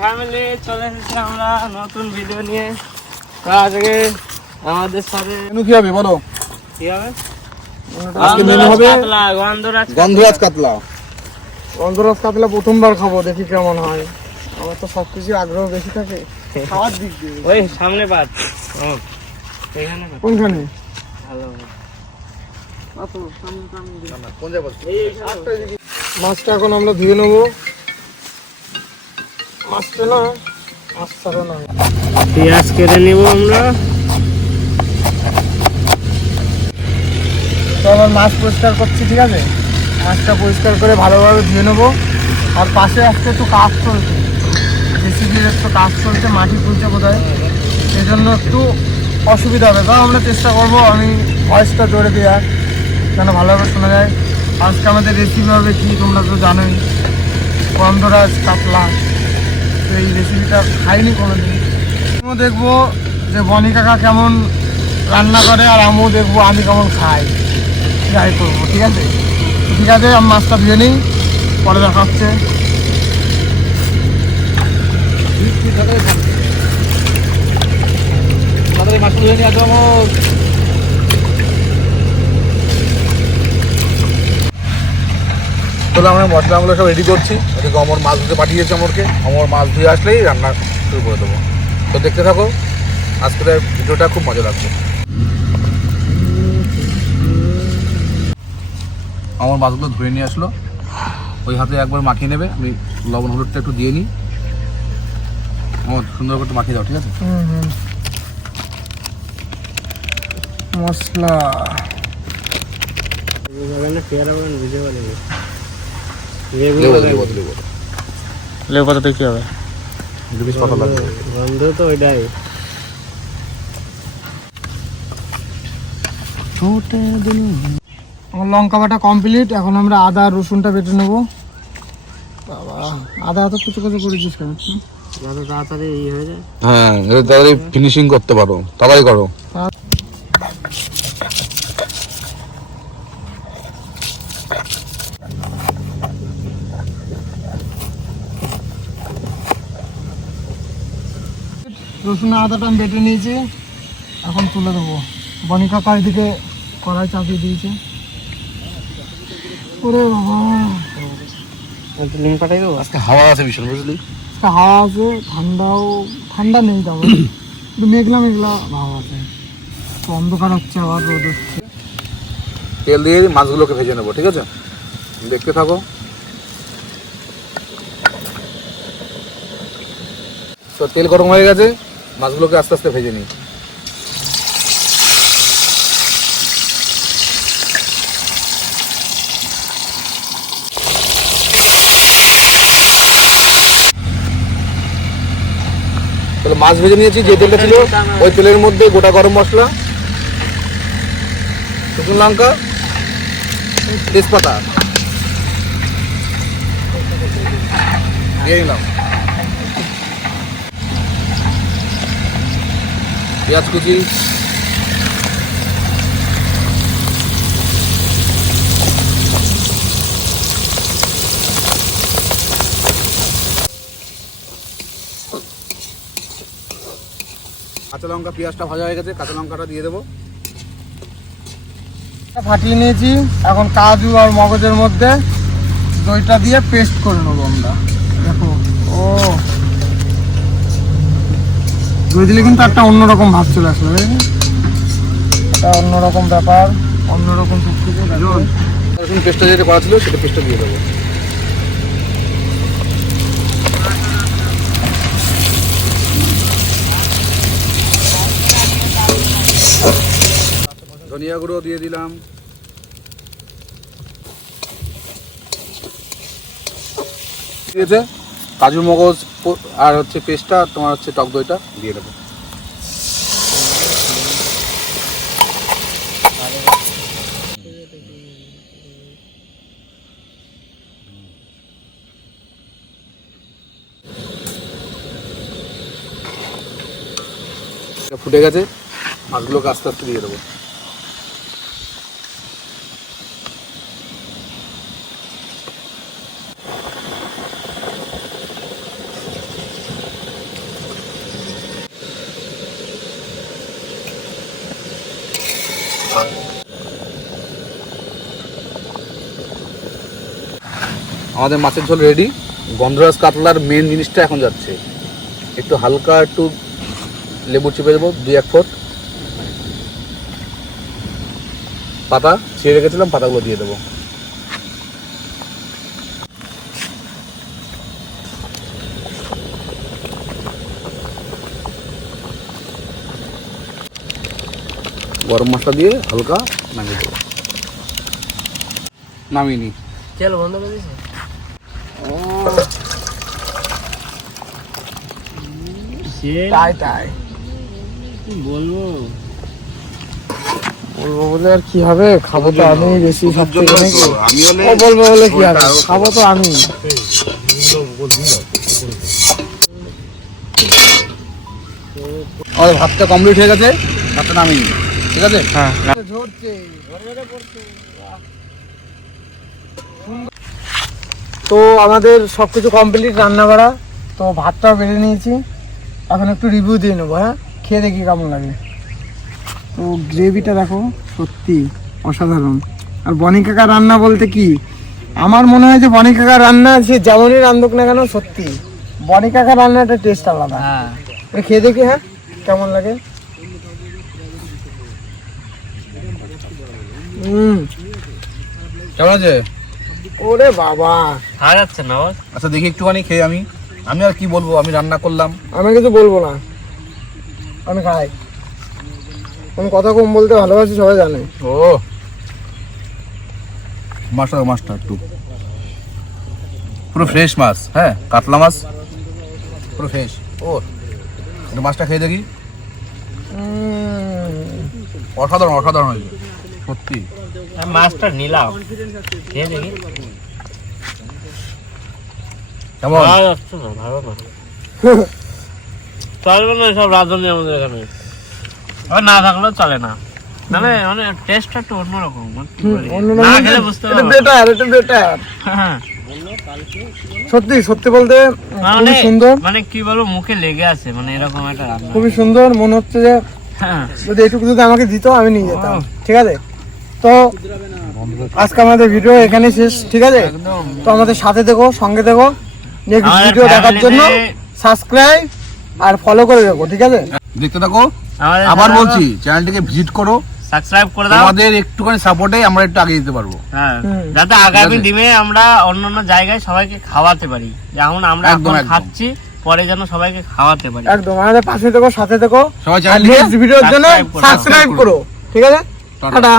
Family চলে এসেছি আমরা নতুন ভিডিও নিয়ে। তো আজকে আমাদের সাথে মেনু কি হবে বলো? কি হবে? আজকে মেনু হবে কাতলা, গন্ধরাজ গন্ধরাজ কাতলা। গন্ধরাজ কাতলা প্রথমবার খাব দেখি কেমন হয়। আমার তো আগ্রহ বেশি থাকে। খাওয়ার দিক দিয়ে ওই সামনে পাত কোনখানে? ভালো? মাছটা এখন আমরা ধুয়ে নেব। মাছটা না মাছ ছাড়া না। পেঁয়াজ কেটে নিব আমরা। তো আমার মাছ পরিষ্কার করছি ঠিক আছে? মাছটা পরিষ্কার করে ভালোভাবে ধুয়ে নেব। আর পাশে একটা একটু কাজ চলছে। জেসিবির একটু কাজ চলছে মাটি তুলছে বোধ হয় সেই জন্য একটু অসুবিধা হবে। তাও আমরা চেষ্টা করব আমি ভয়েসটা জোরে দেওয়ার যেন ভালোভাবে শোনা যায়। আজকে আমাদের রেসিপি হবে কি তোমরা তো জানোই। গন্ধরাজ কাতলা। তো এই রেসিপিটা খাইনি কোনোদিন। আমিও দেখব যে বনি কাকা কেমন রান্না করে আর আমিও দেখব আমি কেমন খাই। ট্রাই করব, ঠিক আছে? ঠিক আছে, আমি মাছটা ধুয়ে নিই, পরে দেখা হচ্ছে তাড়াতাড়ি মাছ ধুয়ে নিয়ে আসো আমার তাহলে আমরা মশলাগুলো সব রেডি করছি। ওদিকে অমর মাছ ধুতে পাঠিয়েছে অমরকে। অমর মাছ ধুয়ে আসলেই রান্না শুরু করে দেবো। তো দেখতে থাকো আজকের ভিডিওটা খুব মজা লাগছে। আমার মাছগুলো ধুয়ে নিয়ে আসলো। ওই হাতে একবার মাখিয়ে নেবে। আমি লবণ হলুদটা একটু দিয়ে নিই। আমার সুন্দর করে একটু মাখিয়ে দাও ঠিক আছে? মশলা। পেয়ারা বাগান পারিনি লেবু পাতাতে কি হবে? দু পিস পাতা লাগবে। গন্ধ তো ওইটাই। আমার লঙ্কা বাটা কমপ্লিট এখন আমরা আদা আর রসুনটা বেটে নেব। বাবা আদা এত কুচো কুচো করেছিস কেন? তাড়াতাড়ি হয়ে যায়। হ্যাঁ তাড়াতাড়ি ফিনিশিং করতে পারো তাড়াতাড়ি করো। রসুন আদাটা আমি বেটে নিয়েছি এখন তুলে দেবো। বনিকা কাকা এদিকে কড়াই চাপিয়ে দিয়েছে। ওরে বাবা। লিঙ্ক পাঠাই দেবো? আজকে হাওয়া আছে ভীষণ বুঝলি? আজকে হাওয়া আছে ঠান্ডাও ঠান্ডা নেই তেমন কিন্তু মেঘলা মেঘলা ভাব আছে। অন্ধকার হচ্ছে আবার রোদ হচ্ছে। তেল দিয়ে মাছগুলোকে ভেজে নেব ঠিক আছে? দেখতে থাকো। তো তেল গরম হয়ে গেছে। মাছগুলোকে আস্তে আস্তে ভেজে নিই। তাহলে মাছ ভেজে নিয়েছি, যে তেলটা ছিল, ওই তেলের মধ্যে গোটা গরম মশলা, শুকনো লঙ্কা, তেজপাতা। দিয়ে নিলাম পেঁয়াজ কুচি। কাঁচা লঙ্কা পেঁয়াজটা ভাজা হয়ে গেছে, কাঁচা লঙ্কাটা দিয়ে দেবো। ফাটিয়ে নিয়েছি। এখন কাজু আর মগজের মধ্যে দইটা দিয়ে পেস্ট করে নেব আমরা। দেখো। ও। দই দিলে কিন্তু একটা অন্যরকম ভাব চলে আসবে? একটা অন্যরকম ব্যাপার অন্যরকম সব কিছু। রসুন পেস্টটা যেটা করা ছিল সেটা পেস্টটা দিয়ে দেবো ধনিয়া গুঁড়ো দিয়ে দিলাম ঠিক আছে কাজু মগজ আর হচ্ছে পেস্টটা তোমার হচ্ছে টক দইটা দিয়ে দেবো। ফুটে গেছে, মাছগুলোকে আস্তে আস্তে দিয়ে দেবো। আমাদের মাছের ঝোল রেডি গন্ধরাজ কাতলার মেন জিনিসটা এখন যাচ্ছে। একটু হালকা একটু লেবু চিপে দেবো, দুই এক ফুট। পাতা ছিঁড়ে রেখেছিলাম, পাতাগুলো দিয়ে দেবো। গরম মশলা দিয়ে হালকা নামিয়ে দেবো। নামিয়ে নিই তেল বন্ধ করে দিয়েছে? তাই তাই। বলব? বলব বলে আর কি হবে? খাব তো আমি বেশি ও বলব বলে কি হবে? খাব তো আমি। আমাদের ভাতটা কমপ্লিট হয়ে গেছে? ভাতটা নামিয়ে ঠিক আছে? হ্যাঁ। তো আমাদের সব কিছু কমপ্লিট রান্না করা তো ভাতটাও বেড়ে নিয়েছি। এখন একটু রিভিউ দিয়ে নেব হ্যাঁ? খেয়ে দেখি কেমন লাগে। তো গ্রেভিটা দেখো সত্যি অসাধারণ। আর বনি কাকা রান্না বলতে কি? আমার মনে হয় যে বনি কাকা রান্না সে যেমনই রান্ধুক না কেন সত্যি। বনি কাকা রান্নাটা টেস্ট আলাদা। হ্যাঁ। খেয়ে দেখি হ্যাঁ? কেমন লাগে? হুম কেমন আছে? ওরে বাবা। খাওয়া যাচ্ছে না আচ্ছা দেখি একটুখানি খেয়ে আমি। আমি আর কি বলব? আমি রান্না করলাম। আমি কিছু বলব না। আমি খাই। আমি কথা কম বলতে ভালোবাসি সবাই জানে। ও। মাছটা মাছটা একটু। পুরো ফ্রেশ মাছ হ্যাঁ? কাতলা মাছ। পুরো ফ্রেশ ও একটু মাছটা খেয়ে দেখি। অসাধারণ অসাধারণ হয়েছে। সত্যি। মাছটা নিলাম। দেখি। কেমন? খাওয়া যাচ্ছে না ভালো না চলবে না সব রাঁধুনি আমাদের এখানে। আর না থাকলেও চলে না। মানে মানে টেস্টটা একটু অন্যরকম কি হুম, বলি? অন্যরকম না খেলে বুঝতে এটা বেটার এটা বেটার হ্যাঁ। সত্যি সত্যি বলতে মানে খুবই সুন্দর। মানে কি বলব মুখে লেগে আছে মানে এরকম একটা খুবই সুন্দর মনে হচ্ছে যে হ্যাঁ। যদি এটুকু যদি আমাকে দিত আমি নিয়ে যেতাম। ঠিক আছে? তো আজকে আমাদের ভিডিও এখানে শেষ ঠিক আছে? তো আমাদের সাথে দেখো সঙ্গে দেখো। নেক্সট ভিডিও দেখার জন্য সাবস্ক্রাইব আর ফলো করে দেখো ঠিক আছে? দেখতে থাকো। আবার বলছি চ্যানেলটিকে ভিজিট করো। সাবস্ক্রাইব করে দাও। তোমাদের একটুখানি সাপোর্টে আমরা একটু আগে যেতে পারব। হ্যাঁ। যাতে আগামী দিনে আমরা অন্যান্য জায়গায় সবাইকে খাওয়াতে পারি। যেমন আমরা একদম, এখন খাচ্ছি পরে যেন সবাইকে খাওয়াতে পারি। একদম। আমাদের পাশে দেখো সাথে দেখো সবাই নেক্সট ভিডিওর জন্য করো। সাবস্ক্রাইব করো ঠিক আছে। টাটা।